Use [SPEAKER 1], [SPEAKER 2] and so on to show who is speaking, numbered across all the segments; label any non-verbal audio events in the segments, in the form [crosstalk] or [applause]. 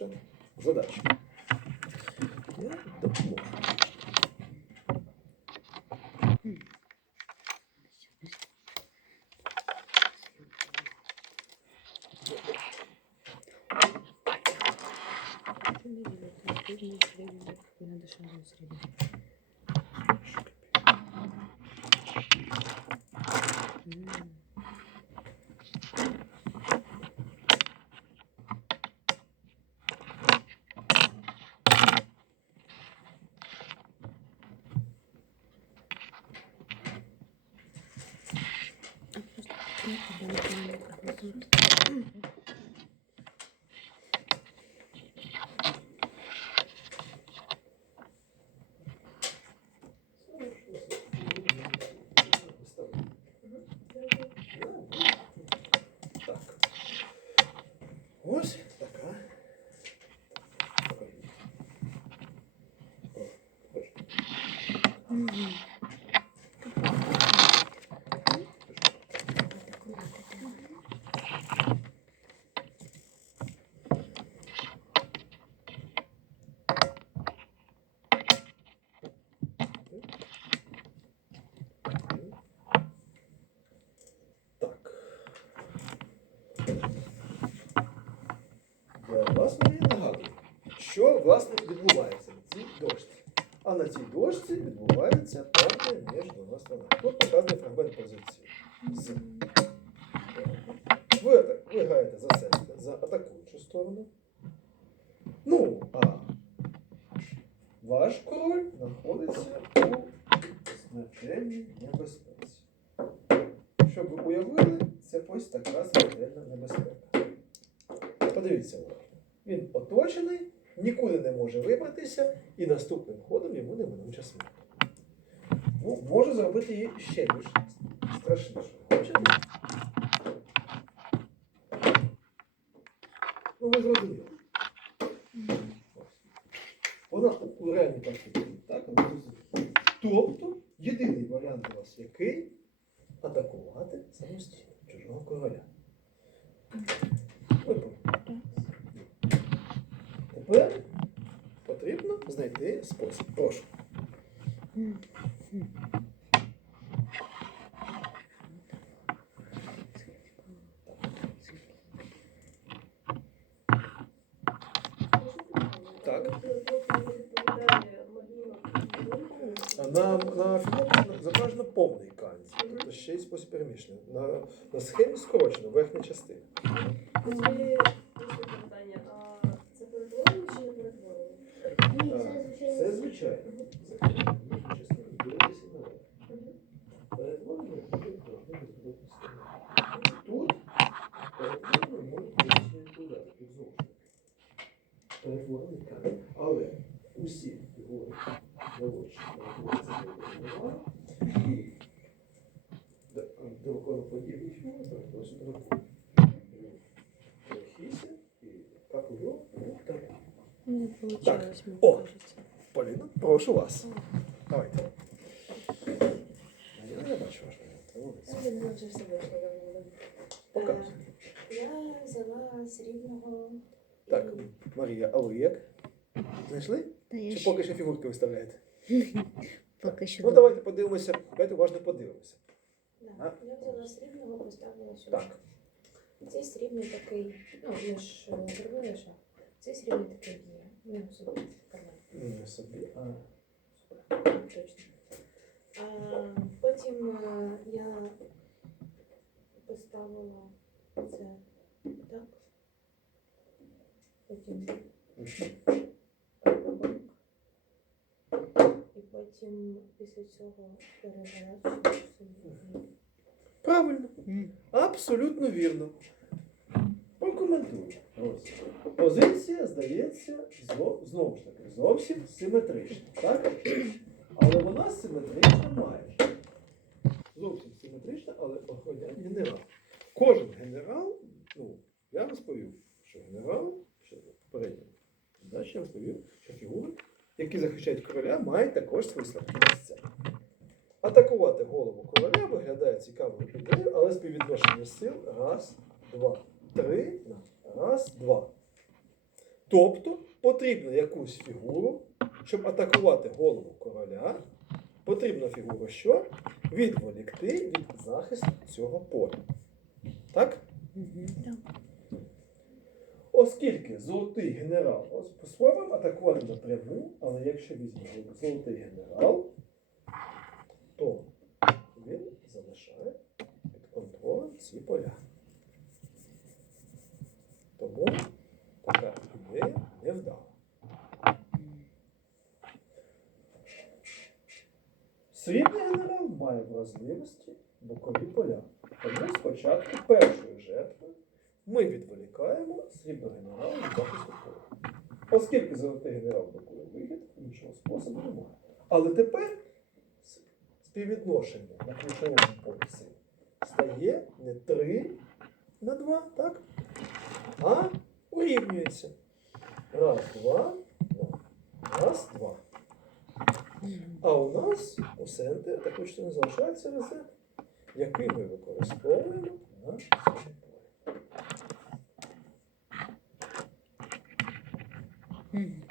[SPEAKER 1] ваша задача. Я допоможу. Так. Ось така. О, бачиш. Так. Для вас мені нагадую, що власне відбувається на цій дошці. А на цій дошці відбувається певне між двома сторонами. Тут показаний фрагмент позиції. З. Ви, ви граєте за себе, за атакуючу сторону. Ну, а ваш король знаходиться у смертельній небезпеці. Щоб ви уявили, це ось така смертельна небезпека. Подивіться. Він оточений, нікуди не може вибратися, і наступним ходом йому неминуча смерть. Ну, можу зробити її ще більш страшніше. Хочете? Ну, ви зрозуміли. Вона у реальній перспективі, так? Тобто, єдиний варіант у вас який? Атакувати самостійно чужого короля. Ви поняли? Потрібно знайти спосіб. Прошу. Так. На, на фігурі зображено повний канц, тобто ще й спосіб переміщення. На, на схемі скорочено верхня частина.
[SPEAKER 2] Тоді наступне питання. А це перетворення чи не перетворення?
[SPEAKER 1] Так, Це звичайно. Верхня частина дивитися наверх. Перетворення буде трохи безподобно Тут перетворення може бути туди, тут знову ж таки. Перетворений камінь, але усі фігури молодші перетворюються до голова і драконоподібні фігури перетворюються до дракона. Хіся і як у нього, ну, так.
[SPEAKER 3] Не мне
[SPEAKER 1] О!
[SPEAKER 3] кажется.
[SPEAKER 1] Поліна, прошу вас. Давайте. Я не бачу ваш варіант.
[SPEAKER 2] Це не вже все вийшло, я буду.
[SPEAKER 1] Показуй.
[SPEAKER 2] Я взяла срібного. і-
[SPEAKER 1] Так, Марія, а ви як? Знайшли?
[SPEAKER 3] Я
[SPEAKER 1] Чи
[SPEAKER 3] ще
[SPEAKER 1] поки що фігурки виставляєте? [laughs]
[SPEAKER 3] поки що
[SPEAKER 1] Ну давайте подивимося, давайте уважно подивимося.
[SPEAKER 2] Да. Я взяла срібного, поставила сюди.
[SPEAKER 1] Так.
[SPEAKER 2] Цей срібний такий, ну, ми ж е, зробили шах. Цей срібний такий є. У нього собі в кармані.
[SPEAKER 1] Не собі, а
[SPEAKER 2] Точно. А, потім е, я поставила це так. Потім бабак. І потім після цього собі.
[SPEAKER 1] правильно. Абсолютно вірно. Прокоментую. Ось. Позиція, здається, зло- знову ж таки, зовсім симетрична. Так? Але вона симетрична майже. Зовсім симетрична, але охороняє генерал. Кожен генерал, ну, я розповів, що генерал, що попередньо, далі я розповів, що фігури, які захищають короля, мають також свої слабкі місця. Атакувати голову короля виглядає цікавою ідеєю, але співвідношення сил раз, два, три, раз, два. Тобто потрібно якусь фігуру, щоб атакувати голову короля, потрібна фігура що? Відволікти від захисту цього поля. Так?
[SPEAKER 3] Так.
[SPEAKER 1] Оскільки золотий генерал, ось спробуємо атакувати напряму, але якщо візьмемо золотий генерал, то він залишає під контролем ці поля. Тому така ідея не вдала. Срібний генерал має вразливості бокові поля. Тому спочатку першою жертвою ми відволікаємо срібного генерала від захисту поля. Оскільки золотий генерал блокує вихід, іншого способу немає. Але тепер співвідношення на ключовому полі стає не 3 на 2, так? А урівнюється. Раз, два, два. раз, два. А у нас у центрі такої частини залишається резерв, який ми використовуємо на цьому полі.
[SPEAKER 3] Мгм.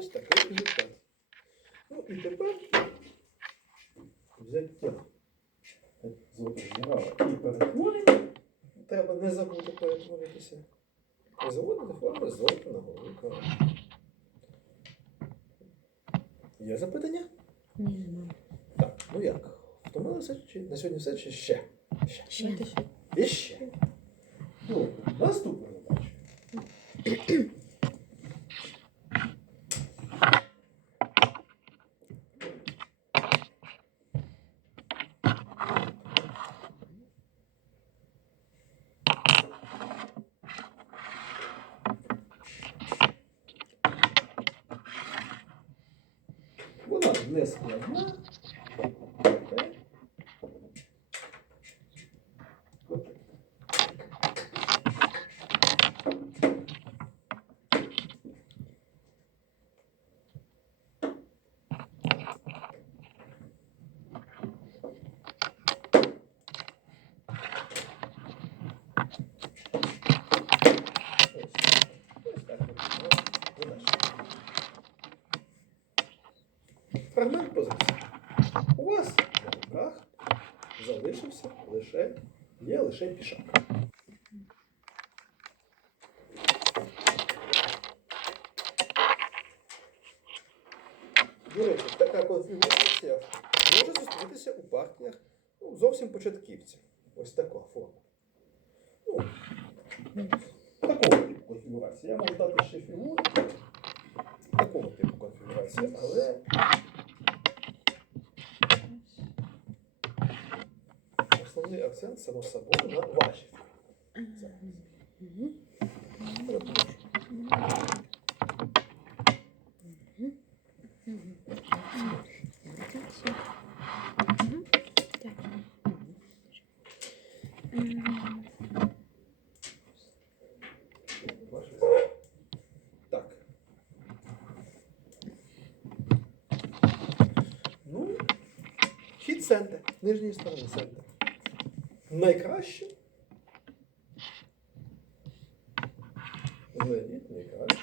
[SPEAKER 1] Ось такий результат. Ну і тепер взяття генерала і перетворення. Треба не забути перетворитися. І заводити форми золота на голові короля. Є запитання?
[SPEAKER 3] Ні, нема.
[SPEAKER 1] Так, ну як? Втомилися чи на сьогодні все чи ще? Ще.
[SPEAKER 3] Ще.
[SPEAKER 1] І ще. Ну, наступна задача. Вона не складна. Окей. Позиції. У вас на руках залишився лише, є лише пішак. До речі, така конфігурація може зустрітися у партіях ну, зовсім початківців. Ось така форма. Ну, такого типу конфігурації. Я можу дати ще фігуру такого типу конфігурації, але основний акцент, само собою, на ваші.
[SPEAKER 3] Так.
[SPEAKER 1] Ну, хід центр, нижньої сторони центр. Найкраще. Знайдіть найкраще.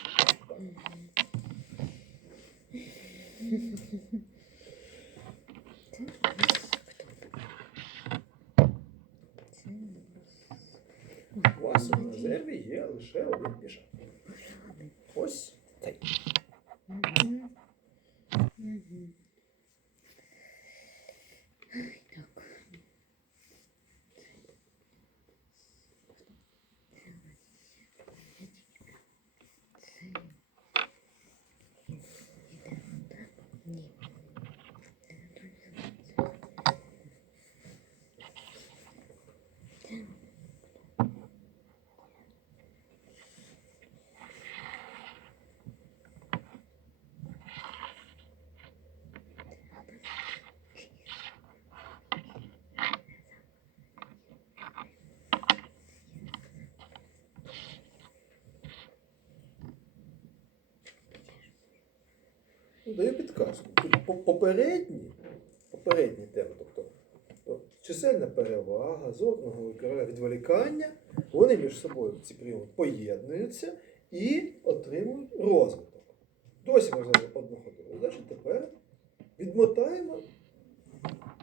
[SPEAKER 1] Так. У вас в резерві є лише один пішак. Ось цей.
[SPEAKER 3] Мгм. Мгм. Так. Ні.
[SPEAKER 1] Ну, Даю підказку. Попередні, попередні теми, тобто чисельна перевага, золотного короля, відволікання, вони між собою ці прийоми поєднуються і отримують розвиток. Досі можна одноходову задачу. Тепер відмотаємо,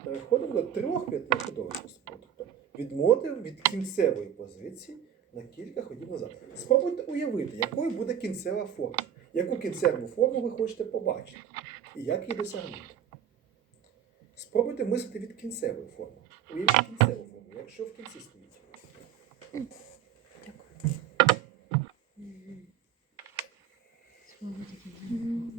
[SPEAKER 1] переходимо до трьох п'ятиходових поступових. Тобто відмотуємо від кінцевої позиції на кілька ходів назад. Спробуйте уявити, якою буде кінцева форма, кінцеву форму ви хочете побачити, і як її досягнути. Спробуйте мислити від кінцевої форми. Уявіть кінцеву форму, якщо в кінці стоїть.
[SPEAKER 3] Мгм.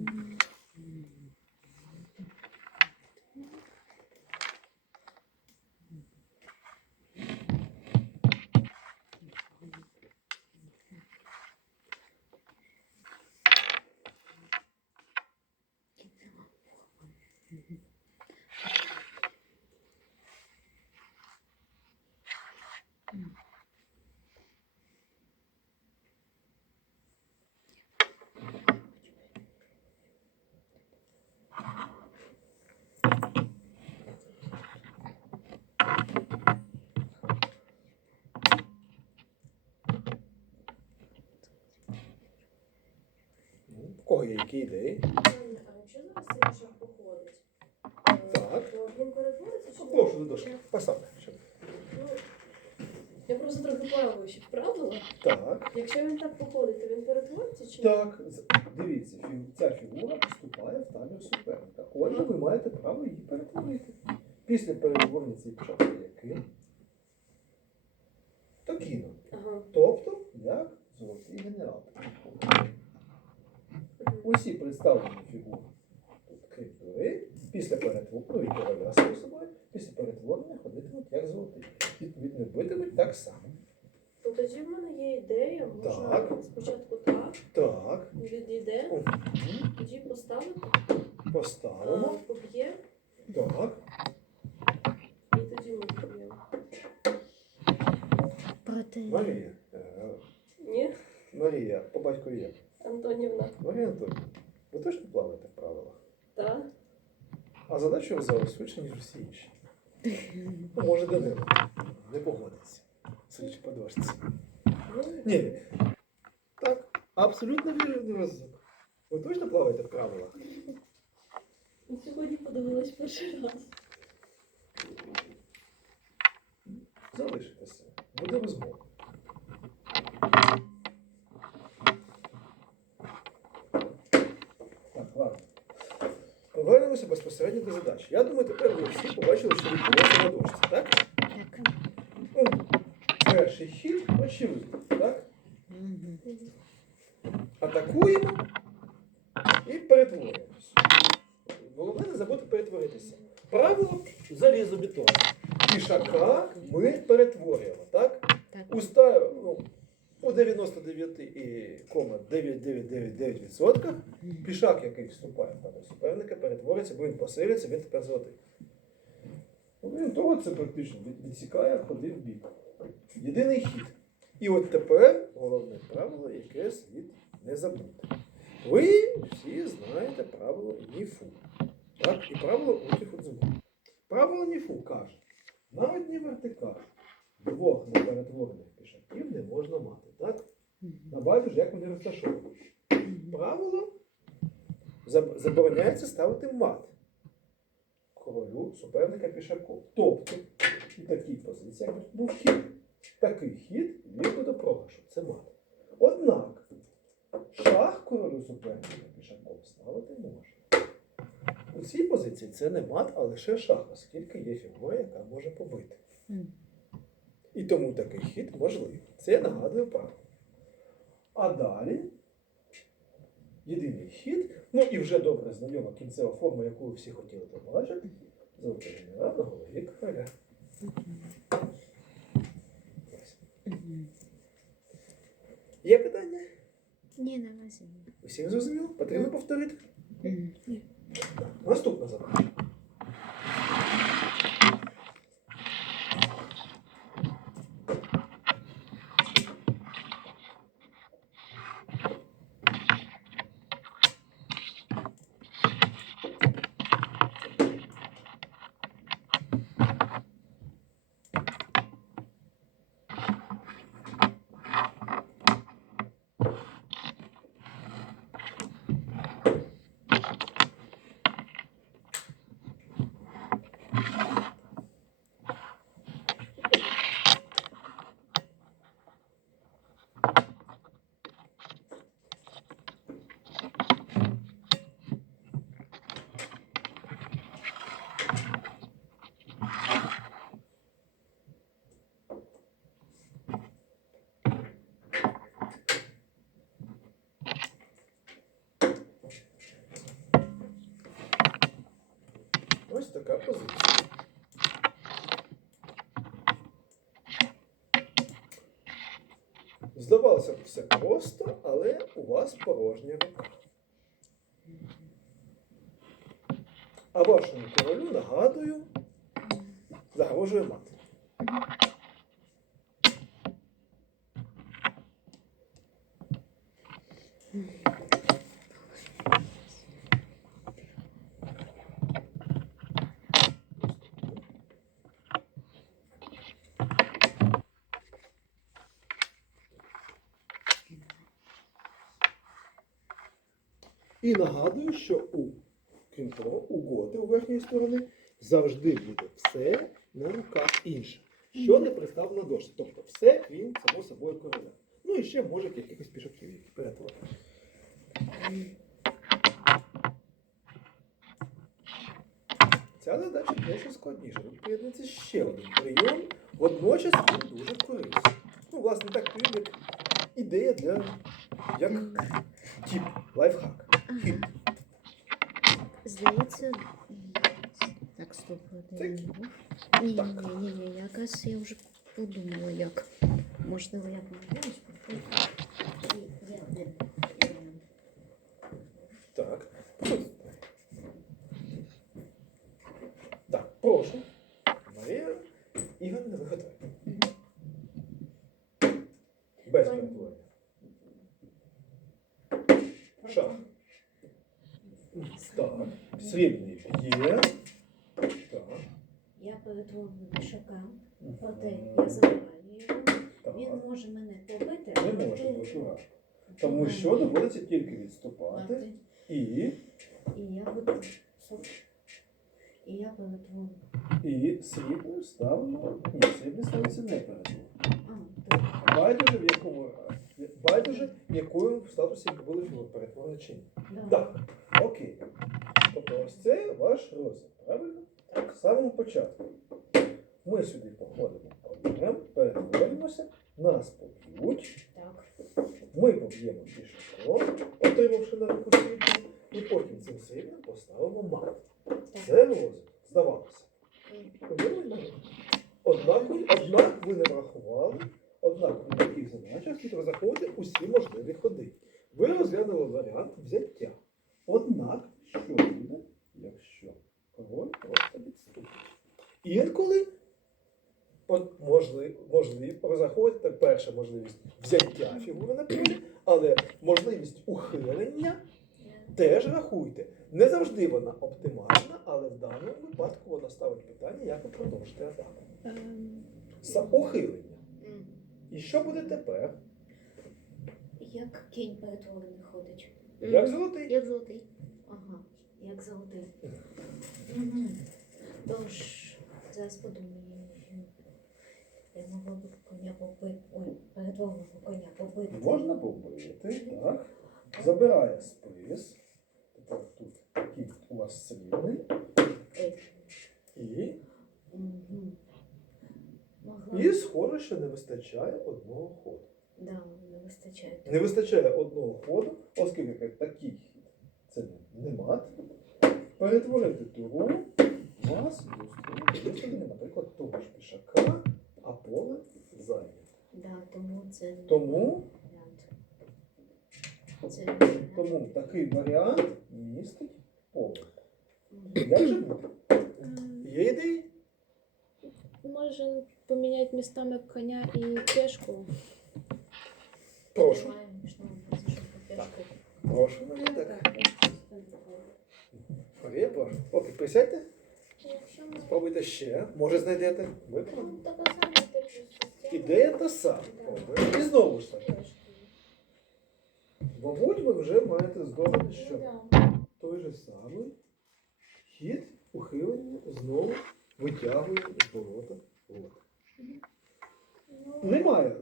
[SPEAKER 1] Які ідеї?
[SPEAKER 4] Якщо зараз шаг походить,
[SPEAKER 1] Так.
[SPEAKER 4] то він перетвориться чи ні?
[SPEAKER 1] Прошу до дошки. Щоб-
[SPEAKER 4] Ну, Я просто трохи плаваю ще правила.
[SPEAKER 1] Так.
[SPEAKER 4] Якщо він так походить, то він перетвориться чи ні?
[SPEAKER 1] Так, з- дивіться, фі- ця фігура поступає в табір суперника. Отже, ви маєте право її перетворити. Після перетворення цієї пішак яким? То кіно.
[SPEAKER 4] Ага.
[SPEAKER 1] Тобто, як золотий генерал.
[SPEAKER 4] Мгм.
[SPEAKER 1] Усі представлені фігури, тут крім дури, після перетворення, ну і короля само собою, після перетворення ходитимуть. Відповідно, битимуть так само.
[SPEAKER 4] Ну тоді в мене є ідея, можна
[SPEAKER 1] Так.
[SPEAKER 4] спочатку так,
[SPEAKER 1] Так,
[SPEAKER 4] відійде,
[SPEAKER 1] Мгм.
[SPEAKER 4] тоді поставити,
[SPEAKER 1] поставимо.
[SPEAKER 4] а, поб'є,
[SPEAKER 1] Так.
[SPEAKER 4] і тоді ми поб'ємо.
[SPEAKER 3] Проти.
[SPEAKER 1] Марія. е,
[SPEAKER 4] Ні,
[SPEAKER 1] Марія, по батькові як?
[SPEAKER 4] Антонівна,
[SPEAKER 1] Марія Анатольовна, ви точно плаваєте в правилах?
[SPEAKER 4] так.
[SPEAKER 1] А задачу ви взяли швидше, ніж усі інші. Ну, може, Данило не погодиться. Судячи по дошці. Ні, ні. Так, абсолютно вірний розвиток. Ви точно плаваєте в правилах?
[SPEAKER 4] Ну, Сьогодні подивилась перший раз.
[SPEAKER 1] Залишитеся. Буде розмова. Повернемося безпосередньо до задачі. Я думаю, тепер ви всі побачили, що відбулося на дошці, так?
[SPEAKER 3] Так.
[SPEAKER 1] Ну, перший хід очевидний, так? Атакуємо і перетворюємося. Головне не забути перетворитися. Правило залізобетон. Пішака ми перетворюємо, так?
[SPEAKER 3] Так.
[SPEAKER 1] У, ста, ну, у 99,999% пішак, який вступає в табір суперника, перетвориться, бо він посилиться, він тепер золотий. Ну, Він того це практично відсікає ходи в бік. Єдиний хід. І от тепер головне правило, яке слід не забути. Ви всі знаєте правило ніфу. Так? І правило утіхудзуму. Правило ніфу каже, на одній вертикалі двох неперетворених пішаків не можна мати. Так? На базі ж як вони розташовані. Правило забороняється ставити мат королю суперника пішаком. Тобто, у такій позиції, як був хід, такий хід вів би до програшу. Це мат. Однак, шах королю суперника пішаком ставити можна. У цій позиції це не мат, а лише шах, оскільки є фігура, яка може побити. І тому такий хід можливий. Це я нагадую правило. А далі єдиний хід, ну і вже добре знайома кінцева форма, яку всі хотіли побачити, генерал на голові короля. Є питання?
[SPEAKER 3] Ні, на вас.
[SPEAKER 1] Усім зрозуміло? Потрібно повторити.
[SPEAKER 3] Ні.
[SPEAKER 1] Наступна задача. Така позиція. Здавалося б, все просто, але у вас порожня рука. А вашому королю, нагадую, загрожує мати. І нагадую, що у крім того, у готи у верхньої сторони завжди буде все на руках інше, що не пристав на дошці. Тобто все, крім само собою короля. Ну і ще може якихось пішаків, які перетворити. Ця задача дещо складніша. Тут приєднується ще один прийом, водночас він дуже корисний. Ну, власне, так прийом, як ідея для як тип, лайфхак.
[SPEAKER 3] Здається. Так, стоп.
[SPEAKER 1] Це-
[SPEAKER 3] Ні, ні, ні, ні, ні, якось я вже подумала, як. Можливо, я помиляюсь. І є один варіант.
[SPEAKER 1] Так. Так, прошу. Марія Ігорівна, ви готові. Без перетворення. Шах. Так. Срібний є. Так.
[SPEAKER 5] Перетворюю пішака, проте я забираю його. Він може мене побити,
[SPEAKER 1] Не
[SPEAKER 5] але
[SPEAKER 1] може
[SPEAKER 5] ти-
[SPEAKER 1] бути ураження. Тому що доводиться тільки відступати і,
[SPEAKER 5] І я буду. І я перетворю.
[SPEAKER 1] і срібною ставимо. Ні, ставиться не
[SPEAKER 5] так.
[SPEAKER 1] Байдуже в якому байдуже, в якому статусі були перетворені чи ні. Так, окей. Тобто ось це ваш розгляд, правильно? З самого початку. Ми сюди походимо, поб'ємо, перетворимося, нас поб'ють,
[SPEAKER 5] Так.
[SPEAKER 1] ми поб'ємо пішаком, отримавши на руку срібло, і потім цим сріблом поставимо мат. Це розгляд, здавалося. Однак, однак ви не врахували, однак у таких задачах слід розраховувати усі можливі ходи. Ви розглянули варіант взяття. Однак, що буде, якщо король просто відступить? Інколи от можливо, можливо розраховувати перша можливість взяття фігури на полі, але можливість ухилення теж рахуйте. Не завжди вона оптимальна, але в даному випадку вона ставить питання, як ви продовжите атаку.
[SPEAKER 2] Ем,
[SPEAKER 1] За ухилення. І що буде тепер?
[SPEAKER 5] Як кінь перетворений ходить.
[SPEAKER 1] Як золотий?
[SPEAKER 3] Як золотий.
[SPEAKER 5] Ага, як золотий. Тож, зараз подумаю. Я могла б коня побити. Ой, перетвореного коня побити.
[SPEAKER 1] Можна побити, так. Забирає спис. Тепер тут кіт у вас.
[SPEAKER 5] Ей.
[SPEAKER 1] І.
[SPEAKER 5] Могла.
[SPEAKER 1] і схоже, що не вистачає одного ходу.
[SPEAKER 5] Да, не вистачає.
[SPEAKER 1] Не вистачає одного ходу, оскільки такий хід це не мат. Перетворити туру вас ілюструє виставлення, наприклад, того ж пішака, а поле зайняте.
[SPEAKER 5] Да, тому це
[SPEAKER 1] Тому.
[SPEAKER 5] Це
[SPEAKER 1] тому такий варіант містить поле. Як же бути?
[SPEAKER 2] ем,
[SPEAKER 1] Є ідеї?
[SPEAKER 2] Може поміняти містами коня і пішку.
[SPEAKER 1] Прошу.
[SPEAKER 5] Пішку.
[SPEAKER 1] Прошу, так.
[SPEAKER 5] Так,
[SPEAKER 1] Марія, прошу. Поки присядьте, спробуйте ще. Може знайдете.
[SPEAKER 5] Ну, типу система.
[SPEAKER 1] Ідея та сама. І знову ж таки. Мабуть, ви вже маєте здобути, що
[SPEAKER 5] Ну,
[SPEAKER 1] той же самий хід ухилення знову витягує з болота воду.
[SPEAKER 5] Ну,
[SPEAKER 1] Немає.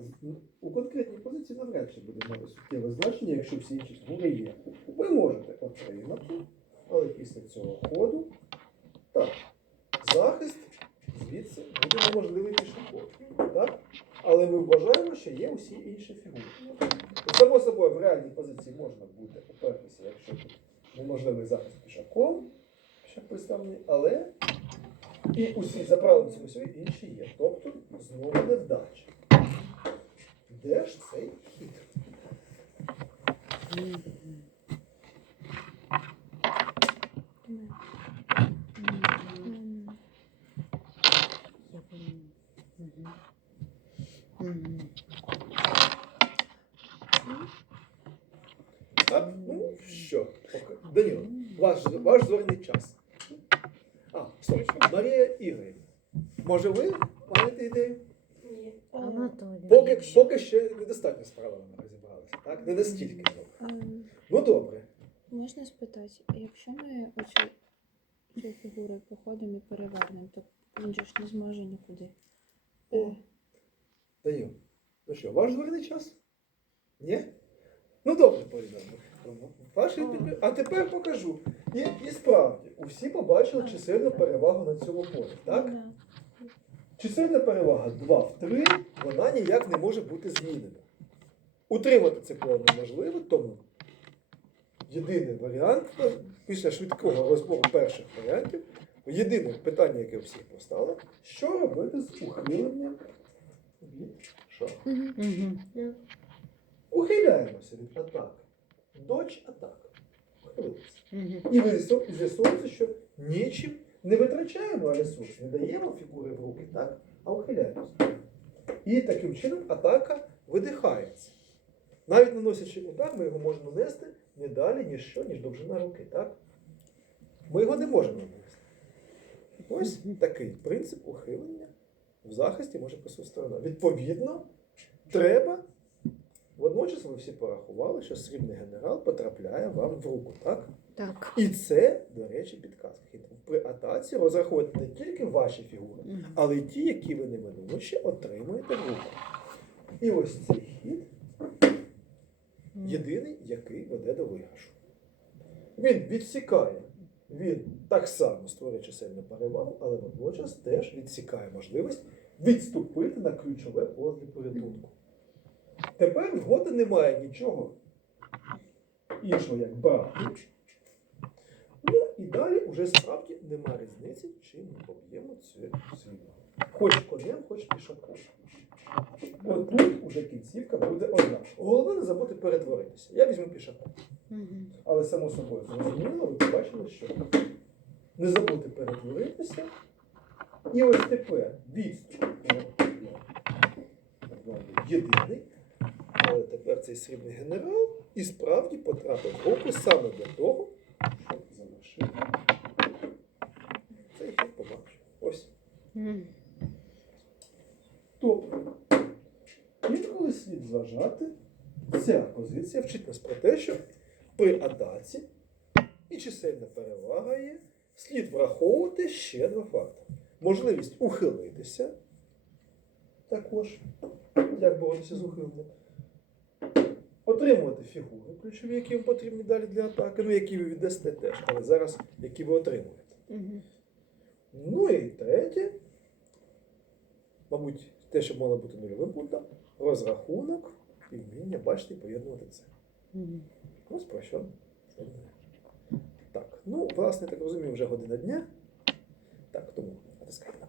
[SPEAKER 1] У конкретній позиції навряд чи буде мати суттєве значення, якщо всі інші фігури є. Ви можете отримати, але після цього ходу так, захист звідси буде неможливий пішоход. Але ми вважаємо, що є усі інші фігури. Само собою, в реальній позиції можна буде опертися, якщо тут неможливий захист пішаком, що представлені, але і усі за правилом всього інші є. Тобто знову невдача. Де ж цей хід?
[SPEAKER 3] Мгм.
[SPEAKER 1] Так? Ну що? Окей. Даніло, ваш, ваш зорний час. А, стоп, Марія Ігорівна. Може ви маєте ідею?
[SPEAKER 4] Ні.
[SPEAKER 3] Анатолій.
[SPEAKER 1] Поки, поки ще недостатньо з правилами розібралися, так? Не настільки. добре.
[SPEAKER 2] Ем,
[SPEAKER 1] Ну добре.
[SPEAKER 2] Можна спитати, якщо ми оцю, цю фігуру походимо і перевернемо, то він же ж не зможе нікуди. Е,
[SPEAKER 1] Даю. Ну що, ваш зорний час? Ні? Ну добре, Поліна. А тепер покажу. І, і справді, усі побачили чисельну перевагу на цьому полі, так? Чисельна перевага 2 в 3, вона ніяк не може бути змінена. Утримати це поле неможливо, тому єдиний варіант е, після швидкого розбору перших варіантів, єдине питання, яке всіх постало, що робити з ухиленням
[SPEAKER 2] Мгм.
[SPEAKER 3] Мгм.
[SPEAKER 1] Ухиляємося від атаки. Доч атака. Ухилилися. І з'ясовується, що нічим не витрачаємо ресурс, не даємо фігури в руки, так? а ухиляємося. І таким чином атака видихається. Навіть наносячи удар, ми його можемо нанести не далі, ніж що, ніж довжина руки. Так? Ми його не можемо нанести. Ось такий принцип ухилення в захисті може сторона. Відповідно, треба. Водночас ви всі порахували, що срібний генерал потрапляє вам в руку, так?
[SPEAKER 3] Так.
[SPEAKER 1] І це, до речі, підказка. При атаці розраховуйте не тільки ваші фігури, але й ті, які ви неминуче отримуєте в руку. І ось цей хід єдиний, який веде до виграшу. Він відсікає, він так само створює чисельну перевагу, але водночас теж відсікає можливість відступити на ключове поле порятунку. Тепер в годи немає нічого іншого, як брати. Ну і далі вже справді немає різниці, чим ми поб'ємо цю срібло. Хоч конем, хоч пішаком. От тут уже кінцівка буде одна. Головне не забути перетворитися. Я візьму пішаком. Але само собою зрозуміло, ви побачили, що не забути перетворитися. І ось тепер відступ єдиний. Але тепер цей срібний генерал і справді потрапив в руку саме для того, щоб завершити. Цей хід побачив. Ось. Тобто, інколи слід зважати, ця позиція вчить нас про те, що при атаці і чисельна перевага є, слід враховувати ще два факти. Можливість ухилитися, також, як боротися з ухиленням, отримувати фігури, ключові, які вам потрібні далі для атаки, ну, які ви віддасте теж, але зараз які ви отримуєте.
[SPEAKER 3] Мгм.
[SPEAKER 1] Ну і третє, мабуть, те, що мало бути нульовим пунктом, розрахунок і вміння бачити і поєднувати це.
[SPEAKER 3] Мгм.
[SPEAKER 1] Ну, Ось про що? Так, ну, власне, так розумію, вже година дня. Так, тому натискаємо.